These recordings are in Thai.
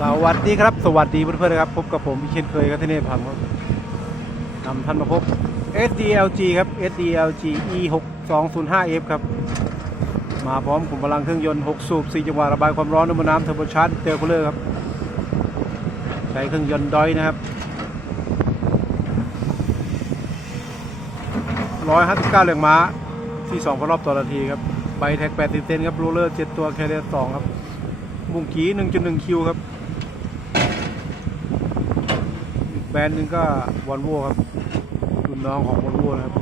สวัสดีครับ สวัสดีเพื่อนๆนะครับพบกับผมอีกเช่นเคยครับที่นี่พังครับนำท่านมาพบ SDLG ครับ SDLG E 6 2 0 5 F ครับ มาพร้อมขุมพลังเครื่องยนต์ 6 สูบ 4 จังหวะระบายความร้อนน้ำมันน้ำเทอร์โบชาร์จเตอร์คูลเลอร์ครับ ใช้เครื่องยนต์ดอยนะครับ 159แรงม้าที่2พันรอบต่อนาทีครับ ใบแท็ก 80 เซนครับรูเลอร์ 7 ตัวแคเรียร์2ครับมุงกี1.1คิวครับ อีก แบรนด์หนึ่งก็วอลโวครับรุ่นน้องของวอลโวนะครับ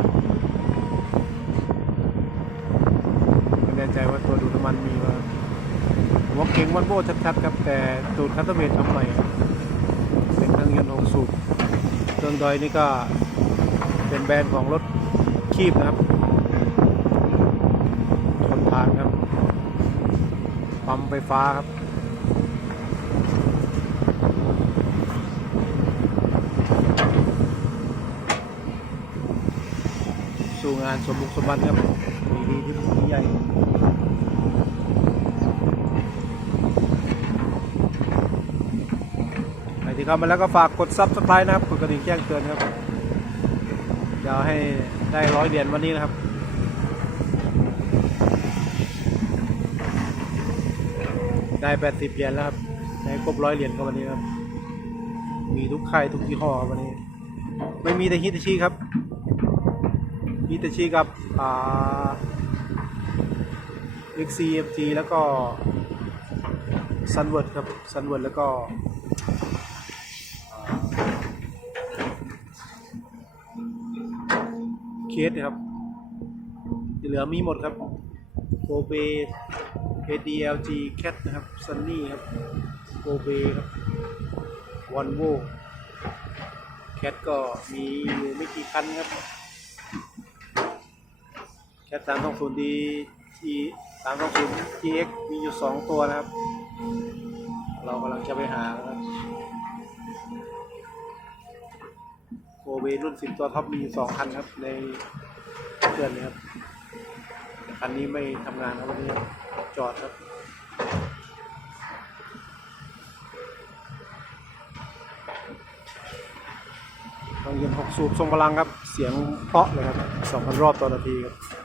ไม่แน่ใจว่าตัวดูดน้ำมันมีว่าหัวเก่งวอลโวชัดๆครับแต่ตูดคัสเตอร์เมดทำใหม่เป็นเครื่องยนต์หกสูบเครื่องดอยนี่ก็เป็นแบรนด์ของรถคีบนะครับทนทานครับปั๊มไฟฟ้าครับ สู่งานสมบุกสมบัติครับมีดีที่ที่ใหญ่ใครที่เข้ามาแล้วก็ฝากกดซับสไครต์นะครับกดกระดิ่งแจ้งเตือนครับเดี๋ยวให้ได้ร้อยเหรียญวันนี้นะครับได้แปดสิบเหรียญแล้วครับ ได้ครบร้อยเหรียญก็วันนี้ครับ มีทุกค่ายทุกยี่ห้อครับวันนี้ ไม่มีแต่ฮิตาชิครับ ฮิตาชิกับอ่า XCFG แล้วก็ Sunword ครับ Sunword แล้วก็เคสครับเหลือมีหมดครับโกเบ ADLG Cat นะครับ Sunny ครับโกเบครับวอนโวแคทก็มีอยู่ไม่กี่คันครับ แคท3 2 0 D G 3 2 0 GX มีอยู่2ตัวนะครับ เรากำลังจะไปหานะครับโกเบรุ่น10ตัวท็อปมีสอยู่2คันครับ ในเดือนนี้ครับคันนี้ไม่ทำงานครับวันนี้จอดครับเครื่องยนต์6สูบทรงพลังครับ เสียงเพาะเลยครับ2,000รอบต่อนาทีครับ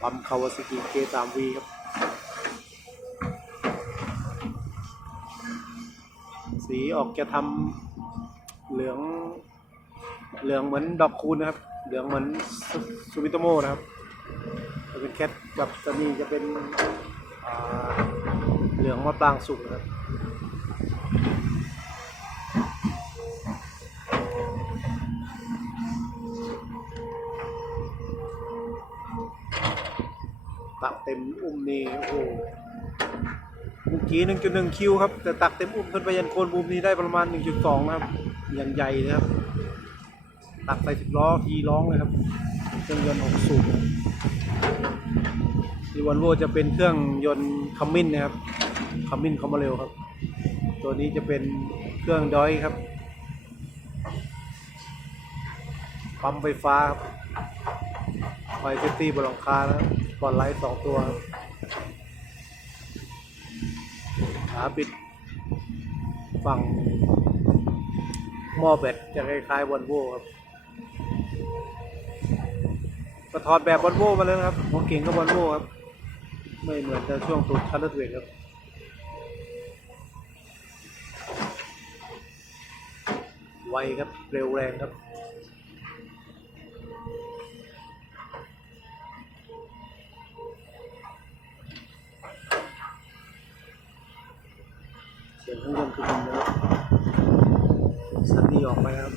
ปั๊มคาวาซากิ K3V ครับสีออกจะทำเหลือง เหลืองเหมือนดอกคูณนะครับ เหลืองเหมือนซูบิโตโมนะครับจะเป็นแคทกับซันนี่จะเป็นเหลืองมะปรางสุกนะครับ ตักเต็มอุ้มนี่โอ้โหเมื่อกี้1.1 คิวครับ แต่ตักเต็มอุ้มขึ้นไปยันโคนบูมนี้ได้ประมาณ 1.2 นะครับอย่างใหญ่นะครับ ตักใส่สิบล้อทีร้องเลยครับเครื่องยนต์6สูบนะครับที่วันโวจะเป็นเครื่องยนต์คัมมินนะครับคัมมินคอมมาเร็วครับ ตัวนี้จะเป็นเครื่องดอยครับปั๊มไฟฟ้าครับไฟเซฟตี้บนหลังคานะครับ บอลไลท์สองตัวขาปิด ฝั่งหม้อแบตจะคล้ายๆวอลโว่ครับก็ถอดแบบวอลโว่มาแล้วนะครับหัวเก่งก็วอลโว่ครับ ไม่เหมือนแต่ช่วงตูดคันรถเวกครับไวครับ เร็วแรงครับ เสียงเครื่องยนต์คือมันนะครับสันนี่ออกไปครับ